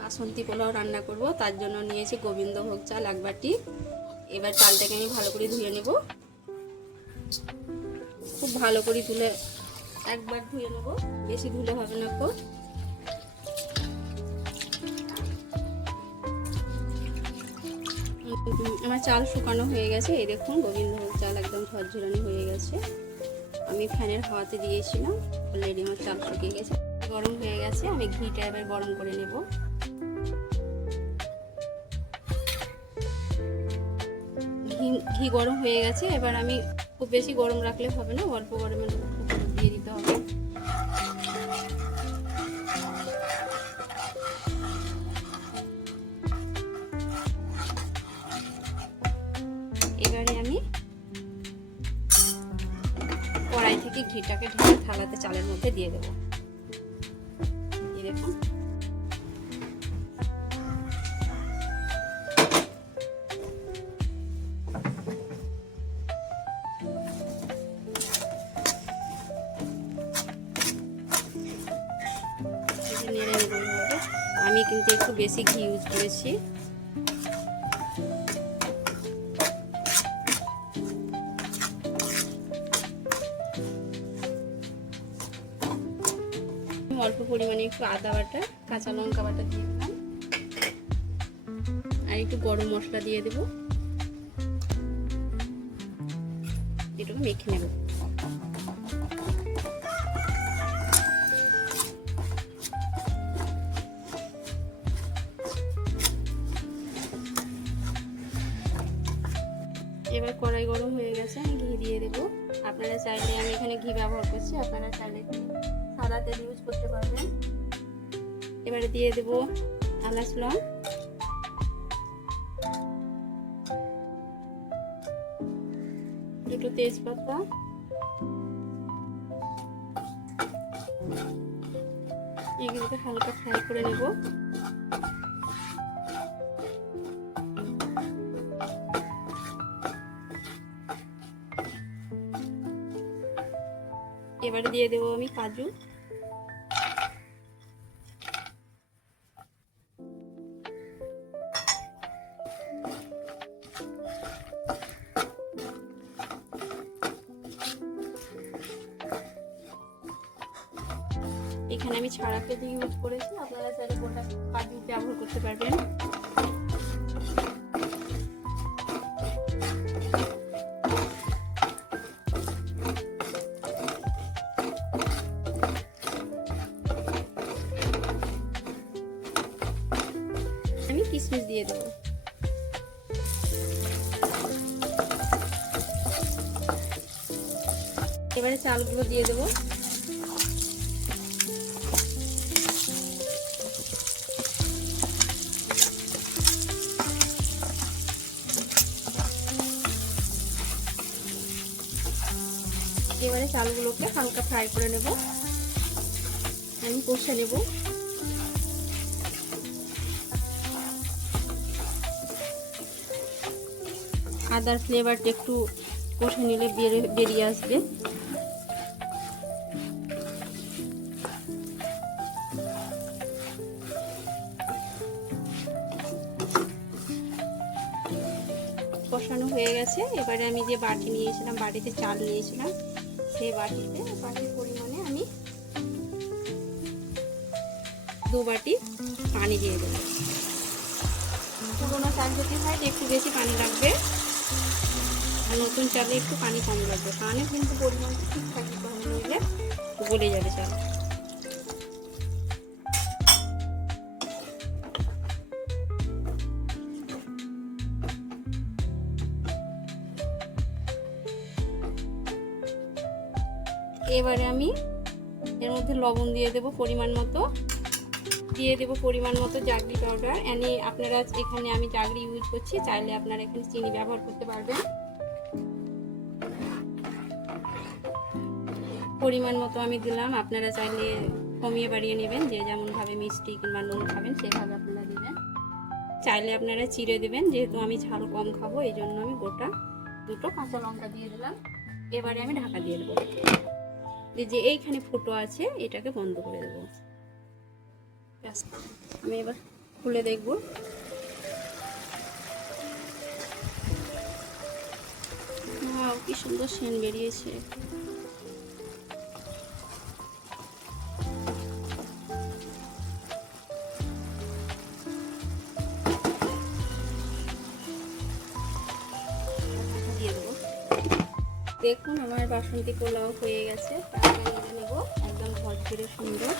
বাসন্তী পোলাও রান্না করব, তার জন্য নিয়েছি গোবিন্দভোগ চাল 1 বাটি। এবার চালটাকে আমি ভালো করে ধুয়ে নেব, খুব ভালো করে ধুলে একবার ধুয়ে নেব, বেশি ধুলে হবে না। তো আমার চাল শুকানো হয়ে গেছে, এই দেখুন গোবিন্দভোগ চাল একদম ঝরঝরানি হয়ে গেছে। আমি ফ্যানের হাওয়াতে দিয়েছিলাম, অলরেডি আমার চাল শুকিয়ে গেছে। গরম হয়ে গেছে, আমি ঘিটা এবার গরম করে নেব। ঘি গরম হয়ে গেছে, এবার আমি খুব বেশি গরম রাখলে হবে না, অল্প গরমে দিয়ে দিতে হবে। এবারে আমি কড়াই থেকে ঘিটাকে ঢেলে থালাতে চালের মধ্যে দিয়ে দেব। এই দেখুন নেড়ে নেব। আমি কিন্তু একটু বেশি ঘি ইউজ করেছি। অল্প পরিমাণে একটু আদা বাটা, কাঁচা লঙ্কা বাটা দিয়ে দিলাম, আর একটু গরম মশলা দিয়ে দেব। এটাকে মেখে নেব। এবার কড়াই গরম হয়ে গেছে, আমি ঘি দিয়ে দেব। আপনারা চাইলে, আমি এখানে ঘি ব্যবহার করছি, আপনারা চাইলে সাদা তেল ইউজ করতে পারবেন। এবারে দিয়ে দেব এলাচ লং, দুটো তেজপাতা, এগুলোকে হালকা ফ্রাই করে নেব। এবারে দিয়ে দেবো আমি কাজু, এখানে আমি ছাড়া পেঁয়াজ ইউজ করেছি, আপনারা চাইলে গোটা কাজু ব্যবহার করতে পারবেন। আমি কিশমিশ দিয়ে দেবো। এবারে চালগুলো দিয়ে দেবো। এবারে চালগুলোকে হালকা ফ্রাই করে নেব, আমি কষে নেব। আদার ফ্লেভারটা একটু কষে নিলে বেরিয়ে আসবে। কষানো হয়ে গেছে, এবারে আমি যে বাটি নিয়েছিলাম, বাটিতে চাল নিয়েছিলাম, সেই বাটির পরিমাণে আমি 2 বাটি পানি দিয়ে দেবো। পুরোনো চাল যদি হয় একটু বেশি পানি লাগবে, আর নতুন চালে একটু পানি কম লাগবে। পানি কিন্তু পরিমাণ ঠিকঠাক দিতে হবে, নইলে গলে যাবে চাল। এবারে আমি এর মধ্যে লবণ দিয়ে দেব পরিমাণ মতো, দিয়ে দেব পরিমাণ মতো জাগরি পাউডার। আপনারা এখানে আমি জাগরি ইউজ করছি, চাইলে আপনারা এখানে চিনি ব্যবহার করতে পারবেন। পরিমাণ মতো আমি দিলাম, আপনারা চাইলে কমিয়ে বাড়িয়ে নেবেন, যে যেমনভাবে মিষ্টি কিংবা নুন খাবেন সেভাবে আপনারা দেবেন। চাইলে আপনারা চিড়ে দেবেন, যেহেতু আমি ঝাল কম খাবো এই জন্য আমি গোটা 2টো কাঁচা লঙ্কা দিয়ে দিলাম। এবারে আমি ঢাকা দিয়ে দেবো, যে এইখানে ফুটো আছে এটাকে বন্ধ করে দেবো। আমি এবার খুলে দেখব। ওয়াও, কি সুন্দর সেন্ট বেরিয়েছে। দিয়ে দেবো। দেখুন আমার বাসন্তী পোলাও হয়ে গেছে। তারপরে নিয়ে নেব একদম ঝরঝরে সুন্দর।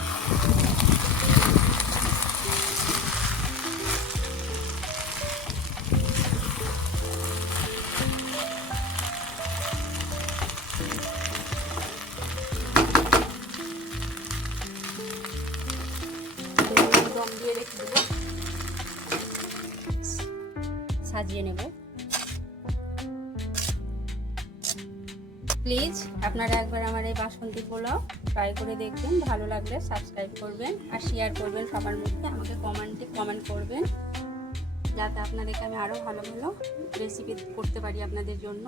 দম দিয়ে রেখে দেবো, সাজিয়ে নেব। প্লিজ আপনারা একবার আমার এই বাসন্তী পোলাও ট্রাই করে দেখবেন। ভালো লাগলে সাবস্ক্রাইব করবেন আর শেয়ার করবেন সবার মধ্যে। আমাকে কমেন্ট করবেন যাতে আপনাদেরকে আমি আরও ভালো ভালো রেসিপি করতে পারি আপনাদের জন্য।